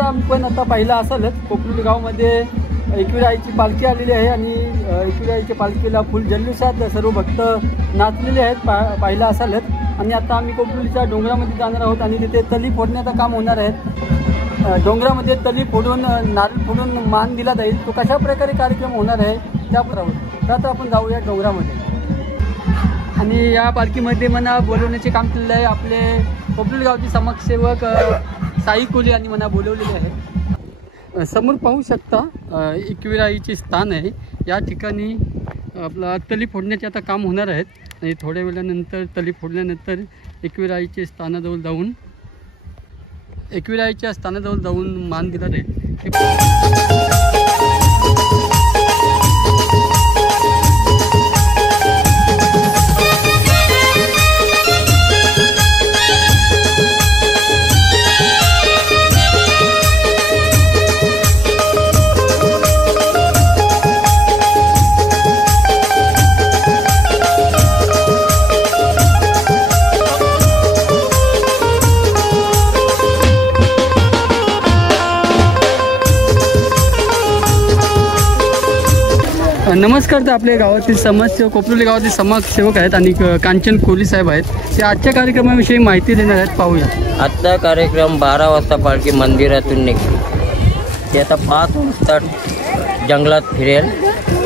आपण पण आता पाहिलं असेलच, कोपरुली गावामध्ये एकविराईची पालखी आलेली आहे आणि एकविराईच्या पालखीला फुल जल्लोषात सर्व भक्त नाचलेले आहेत, पाहिलं असेलच. आणि आता आम्ही कोपरुलीच्या डोंगरामध्ये जाणार आहोत आणि तिथे तली फोडण्याचं काम होणार आहे. डोंगरामध्ये तली फोडून नारळ फोडून मान दिला जाईल. तो कशा प्रकारे कार्यक्रम होणार आहे त्याबरोबर तर आता आपण जाऊया डोंगरामध्ये. आणि या पालखीमध्ये मला बोलवण्याचे काम केलेलं आहे आपले कोपरुली गावचे समाजसेवक साई कोली यांनी मला बोलवलेले आहे. समोर पाहू शकता एकविराईचे स्थान आहे. या ठिकाणी आपला तली फोडण्याचे आता काम होणार आहेत आणि थोड्या वेळानंतर तली फोडल्यानंतर एकविराईच्या स्थानाजवळ जाऊन मान दिला जाईल. नमस्कार. तर आपल्या गावातील समाजसेवक कोपरुली गावातील समाजसेवक आहेत आणि कांचन कोली साहेब आहेत. ते आजच्या कार्यक्रमाविषयी माहिती देणार आहेत. पाहूया. आजचा कार्यक्रम 12 वाजता पालखी मंदिरातून निघते. ते आता 5 वाजता जंगलात फिरेल,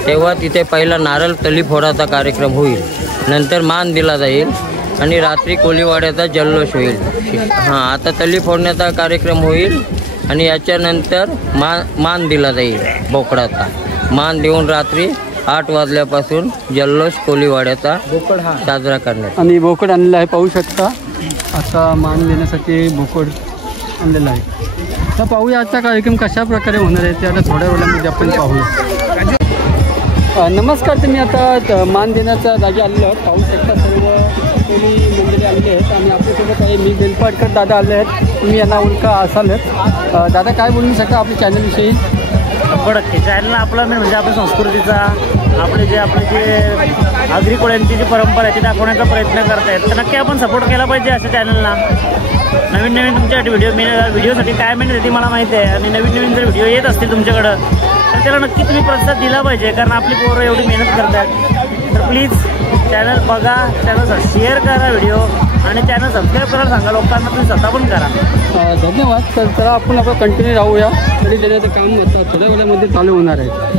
तेव्हा तिथे पहिला नारळ तली फोडाचा कार्यक्रम होईल. नंतर मान दिला जाईल आणि रात्री कोलीवाड्याचा जल्लोष होईल. आता तली फोडण्याचा कार्यक्रम होईल आणि याच्यानंतर मान दिला जाईल. बोकडाचा मान देऊन रात्री 8 वाजल्यापासून जल्लोष कोलीवाड्याचा साजरा करण्यात. आणि बोकड आणलेला आहे, पाहू शकता. आता मान देण्यासाठी बोकड आणलेला आहे. तर पाहूया आजचा कार्यक्रम कशा प्रकारे होणार आहे ते आता थोड्या वेळामध्ये आपण पाहूया. नमस्कार. तुम्ही आता मान देण्याच्या जागी आलेलो आहोत. पाहू शकता सर्व कोणी मंडळी आलेले आहेत आणि आपल्यासोबत आहे मी बेलपाटकर दादा आले आहेत. तुम्ही यांना ओळखा असालच. दादा काय बोलू शकता आपल्या चॅनलविषयी? बडके चॅनल आपला नाही म्हणजे आपल्या संस्कृतीचा आपले जे आगरी कोळ्यांची जी परंपरा आहे ती दाखवण्याचा प्रयत्न करतायत. तर नक्की आपण सपोर्ट केला पाहिजे अशा चॅनलला. नवीन तुमच्या व्हिडिओसाठी काय मिळते ती मला माहिती आहे आणि नवीन जर व्हिडिओ येत असतील तुमच्याकडं तर त्याला नक्की तुम्ही प्रतिसाद दिला पाहिजे, कारण आपली पोरं एवढी मेहनत करतात. तर प्लीज चॅनल बघा, चॅनल शेअर करा व्हिडिओ आणि चॅनल सबस्क्राईब करायला सांगा लोकांना, तुम्ही स्वतः पण करा. धन्यवाद. तर चला आपण कंटिन्यू राहूया. तरी देण्याचं काम आता थोड्या वेळामध्ये चालू होणार आहे.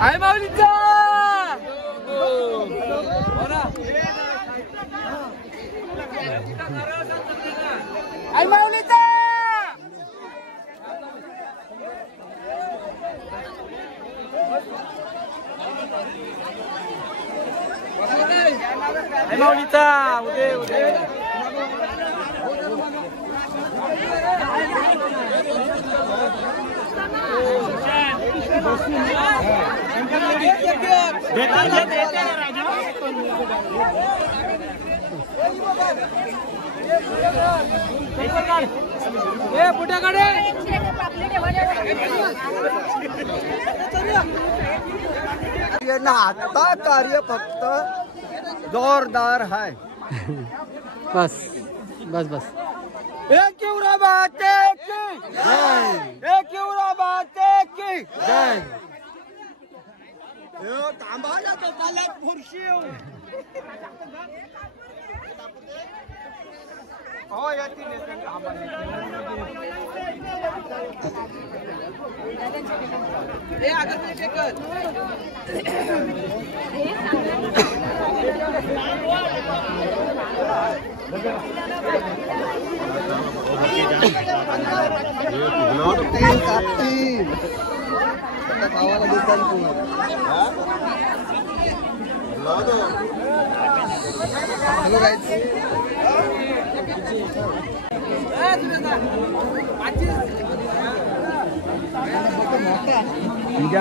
आई माऊलीचा आई माऊलीचा आई माऊलीचा उदे उदे आता कार्य फक्त जोरदार है। बस बस बस एक बाते की जय, एक बाते की जय। थांबायला तो पालक खुर्शी हो याची हेलो गाइस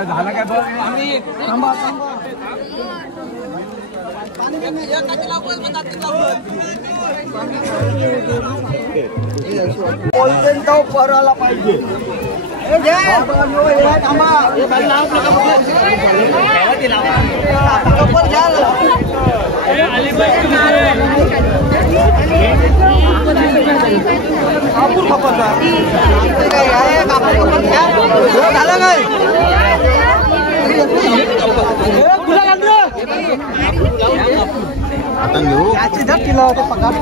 झाला काय बघ आम्ही थांबा थांबा तो पराला पाहिजे आता घेऊ किलो पगार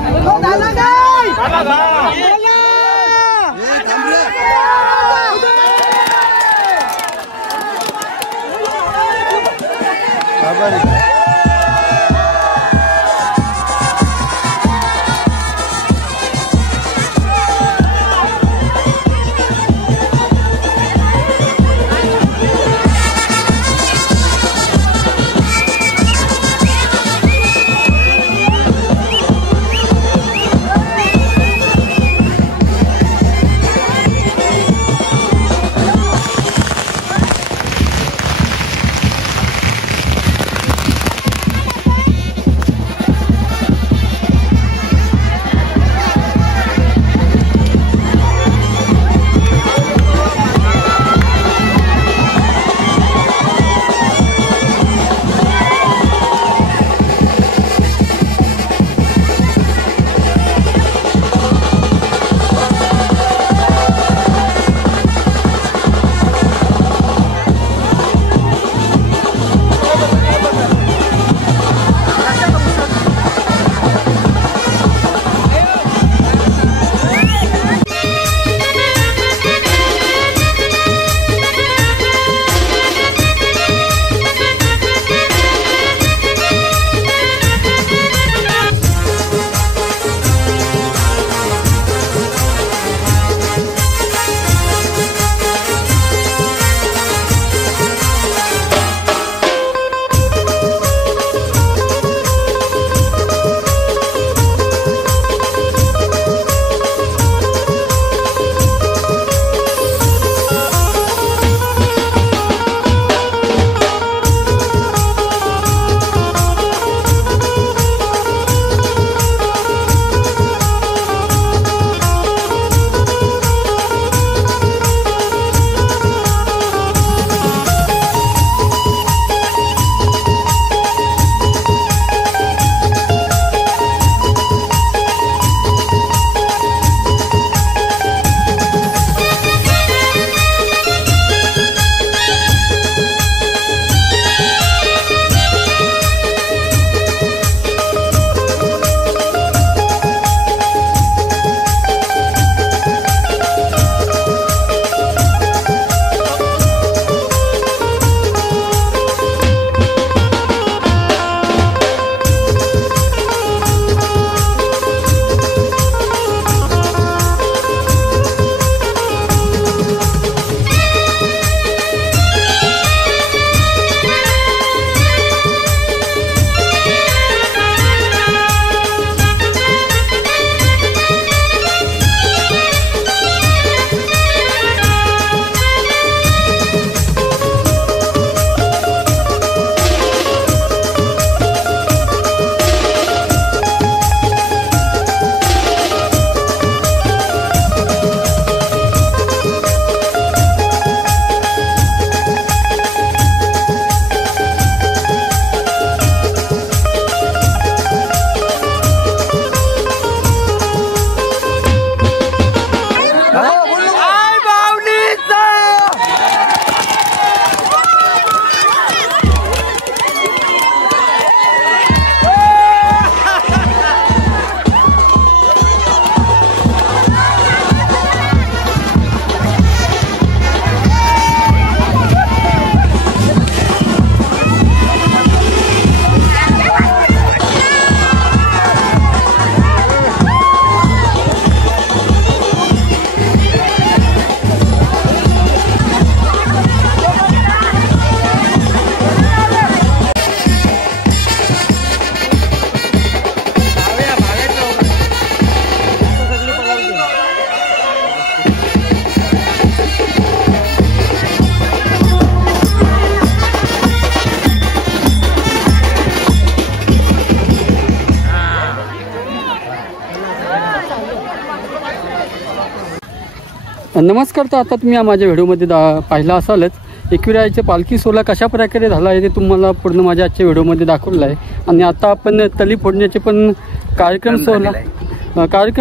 नमस्कार. तर आता तुम्ही माझ्या व्हिडिओमध्ये पाहिला असालच एकविराईचे पालखी सोहळा कशा प्रकारे झाला आहे ते तुम्हाला पूर्ण माझ्या आजच्या व्हिडिओमध्ये दाखवलं आहे. आणि आता आपण तली फोडण्याचे पण कार्यक्रम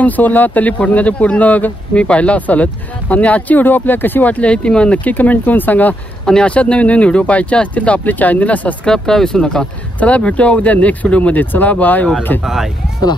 सोहळा तली फोडण्याचे पूर्ण तुम्ही पाहिला असालच. आणि आजची व्हिडिओ आपल्याला कशी वाटली आहे ती मला नक्की कमेंट करून सांगा. आणि अशाच नवीन नवीन व्हिडिओ पाहायचे असतील तर आपल्या चॅनलला सबस्क्राईब करा विसरू नका. चला भेटूया उद्या नेक्स्ट व्हिडिओमध्ये. चला बाय. ओके चला.